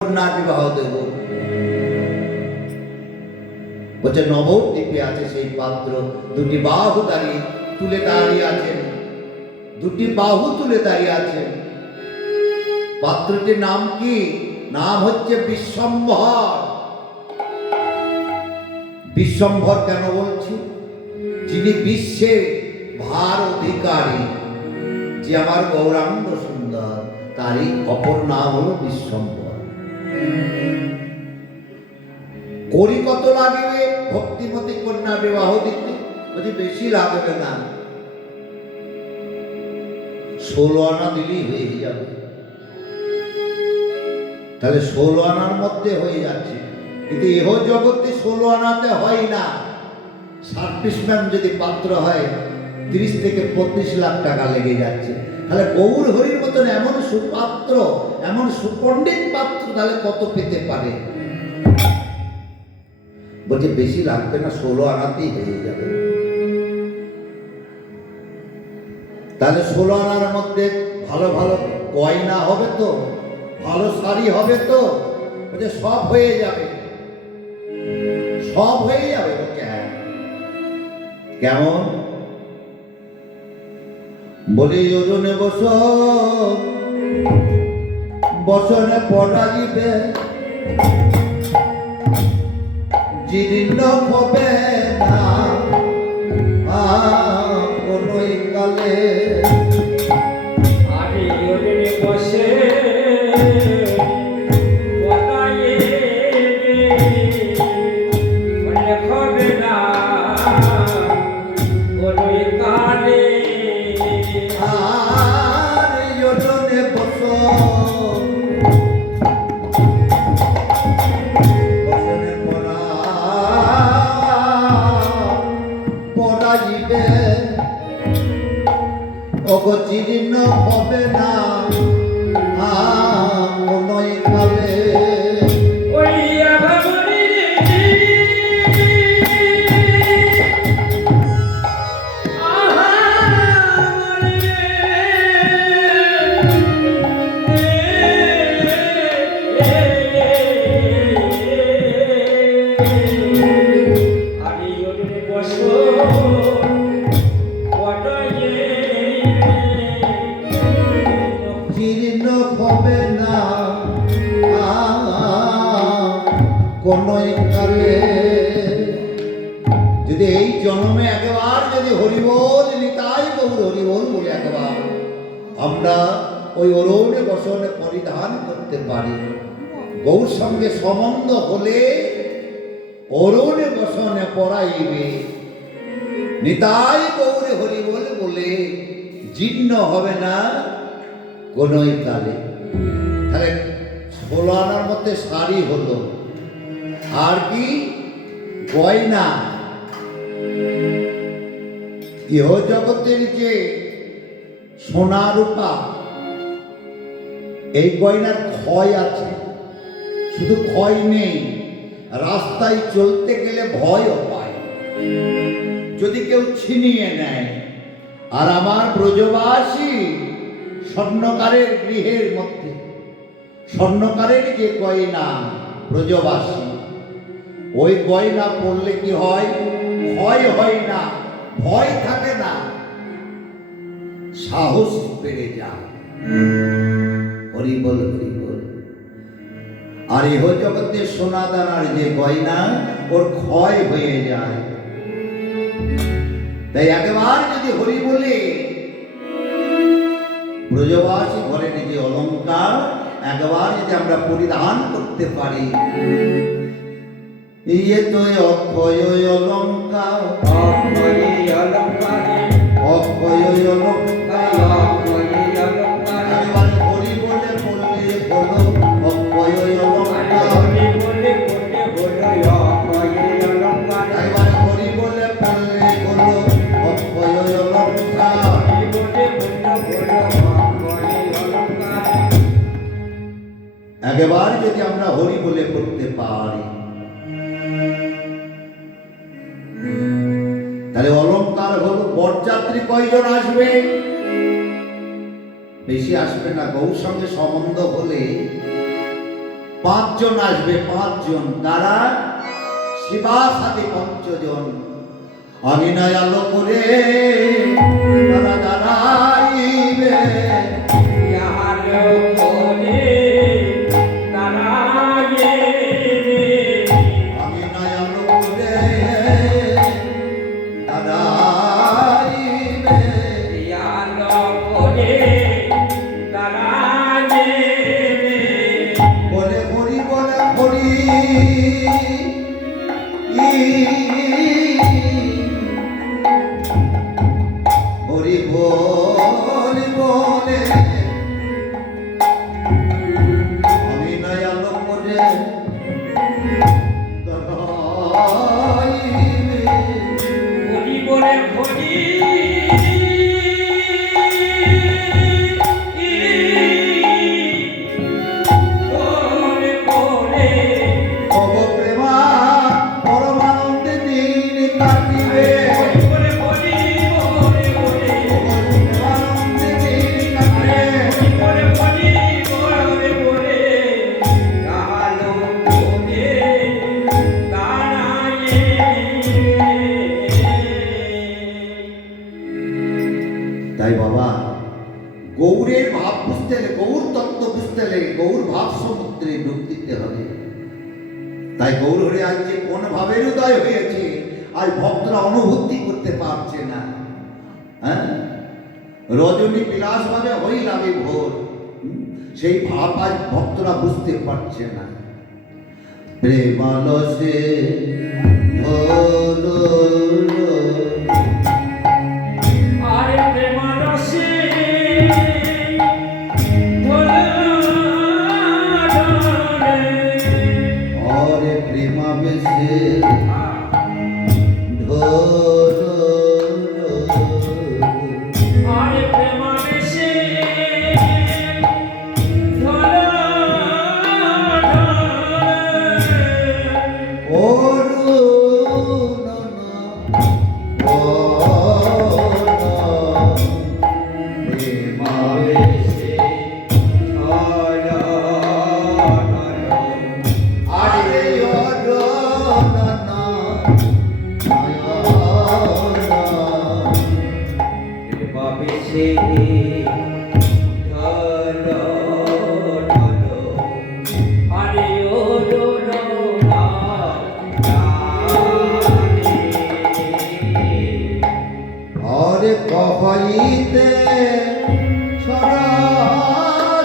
কন্যা বিবাহ দেব। বলছে নবদ্বীপে আছে সেই পাত্র, দুটি বাহু তুলে দাঁড়িয়ে আছেন, দুটি বাহু তুলে দাঁড়িয়ে আছেন। পাত্রটির নাম কি? নাম হচ্ছে বিশ্বম্ভর। বিশ্বম্ভর কেন বলছি? যিনি বিশ্বে ভার অধিকারী, যে আমার গৌরাঙ্গ সুন্দর, তারই অপর নাম হলো বিশ্বম্ভর। করি কত লাগবে ভক্তিমতী কন্যা বিবাহ দিতে? বলছি বেশি লাগবে না, 16 আনা দিলেই হয়ে যাবে। তাহলে 16 আনার মধ্যে হয়ে যাচ্ছে, কিন্তু এহ জগতে 16 আনাতে হয় না। সার্ভিসম্যান যদি পাত্র হয় 30 থেকে 25 লাখ টাকা লেগে যাচ্ছে। তাহলে গৌর হরির মতন এমন সুপাত্র, এমন সুপণ্ডিত পাত্র তাহলে কত পেতে পারে? বলছে বেশি লাগবে না, 16 আনাতেই হয়ে যাবে। তাহলে 16 আনার মধ্যে ভালো ভালো গয়না হবে তো, ভালো শাড়ি হবে তো? বলছে সব হয়ে যাবে, সব হয়ে যাবে। বলছে হ্যাঁ। কেমন? বলি ওজনে বসনে পড়া দিবে, জীর্ণ হবে না কোনোই কালে। আমি ওজনে বসে হবে না কোনোই কালে। আর ওজনে বসনে পড়া দিবে, জীর্ণ হবে না কোনোই কালে। জীর্ণ হবে না কোনোই কালে। যদি এই জন্মে একবার যদি হরিবোল নিতাই গৌর হরিবোল বলে একবার আমরা ওই অরণ্যে বসনে পরিধান করতে পারি, গৌর সঙ্গে সম্বন্ধ হলে অরণ্যে বসনে পড়াইবে, নিতাই গৌরে হরিবোল বলে জীর্ণ হবে না কোনোই কালে। তাহলে 16 আনার মধ্যে শাড়ি হলো, আর কি গয়না। ইহ জগতের যে সোনা রূপা, এই গয়নার ক্ষয় আছে, শুধু ক্ষয় নেই, রাস্তায় চলতে গেলে ভয়ও পায় যদি কেউ ছিনিয়ে নেয়। আর আমার ব্রজবাসী স্বর্ণকারের গৃহের মধ্যে স্বর্ণকারের যে গয়না ব্রজবাসী, ওই গয়না পড়লে কি হয়? ভয় হয় না, ভয় থাকে না, সাহস বেড়ে যায়। হরি বল হরি বল। আর ইহ জগতে সোনা দানার যে গয়না, ওর ক্ষয় হয়ে যায়। তাই একবার যদি হরি বলে ব্রজবাসী ঘরে যে অলঙ্কার একবার যদি আমরা পরিধান করতে পারি, ইয়ে তো অক্ষয় অলঙ্কার, অক্ষয় অলঙ্কার, অক্ষয় অলঙ্কার। একবার হরি বলে বললে বলো অক্ষয় অলঙ্কার, একবার হরি বলে বললে বলো অক্ষয় অলঙ্কার। একবার যদি আমরা হরি বলে পড়তে পারি, তাহলে অলঙ্কার হলো। বরযাত্রী কয়জন আসবে? বেশি আসবে না। গৌর সঙ্গে সম্বন্ধ হলে পাঁচজন আসবে, পাঁচজন দ্বারা শিবা সাথে পঞ্চজন অভিনয় আলো করে তারা দাঁড়াইবে। আলো করে দাঁড়াইবে অভিনয় আলো করে দাঁড়াইবে। আলো করে দাঁড়াইবে বলে হরি বলে হরি হরি বল বলে অভিনয় আলো করে দাঁড়াইবে। হরি বলে হরি বলে বলে ভব প্রেমা পরমানন্দে দিন কাটিবে। হরি বলে হরি বলে বলে পরমানন্দে দিন কাটিবে। হরি বলে হরি বলে বলে আলো করে দাঁড়াইবে। তাই বাবা, গৌরের ভাব বুঝতে হলে, গৌর তত্ত্ব বুঝতে হলে গৌর ভাব সমুদ্রে ডুব দিতে হবে। তাই গৌর হরে আজ যে কোন ভাবের উদয় হয়েছে আর ভক্তরা অনুভূতি করতে পারছে না। হ্যাঁ, রজনী বিলাস ভাবে হইলামে ভোর, সেই ভাব আজ ভক্তরা বুঝতে পারছে না। প্রেমালসে ধরো আরে প্রেমারসে ধরে और प्रेमा बेसे ढोलो আরে প্রেমারসে ধরে और प्रेमा बेसे आरे ভাবেছে আরে ও और कहईते सरासा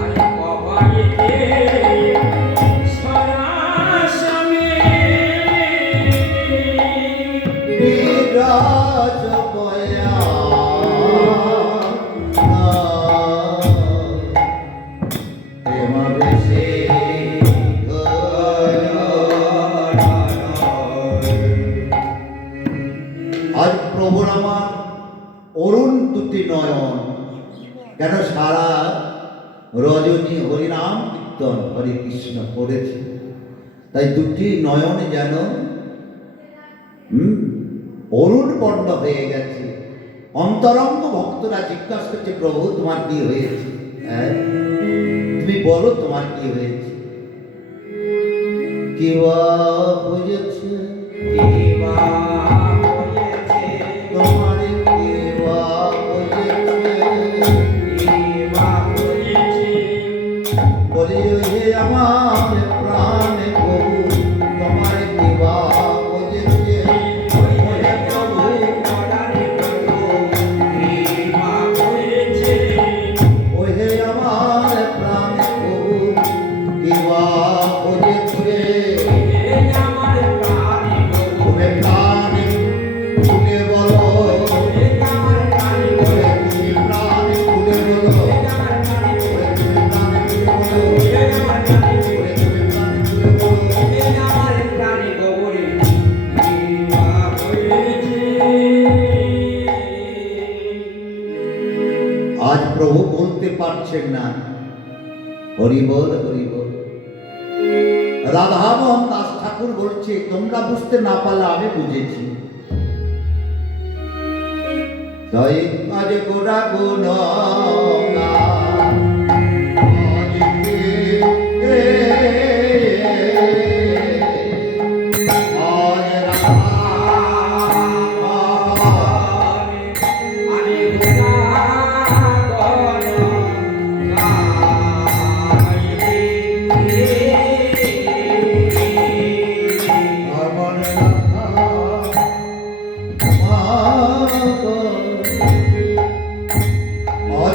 আরে কবাইতে সরাসমে বিরাজ বয়া প্রেমা বেশে আজ প্রভুর আমার অরুণ দুটি নয়ন, কেন সারা রজনী হরিনাম কীর্তন হরে কৃষ্ণ করেছে, তাই দুটি নয়ন যেন অরুণ বর্ণ হয়ে গেছে। অন্তরঙ্গ ভক্তরা জিজ্ঞাসা করছে, প্রভু তোমার কি হয়েছে? হ্যাঁ, তুমি বলো তোমার কি হয়েছে? কি বা হয়েছে তোমার কি বা হয়েছে? বলি হে আমার প্রাণ প্রভু তোমার কি বা হয়েছে? ওহে আমার প্রাণ প্রভু কি বা হয়েছে? তুমি প্রাণ খুলে বলো, তুমি প্রাণ খুলে বলো, তুমি প্রাণ খুলে বলো। আজ প্রভু বলতে পারছেন না হরি বল হরি বল। রাধামোহন দাস ঠাকুর বলছে, তোমরা বুঝতে না পারলে আমি বুঝেছি। দই আজ গোরা গুণ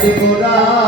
আরে আজ গোরা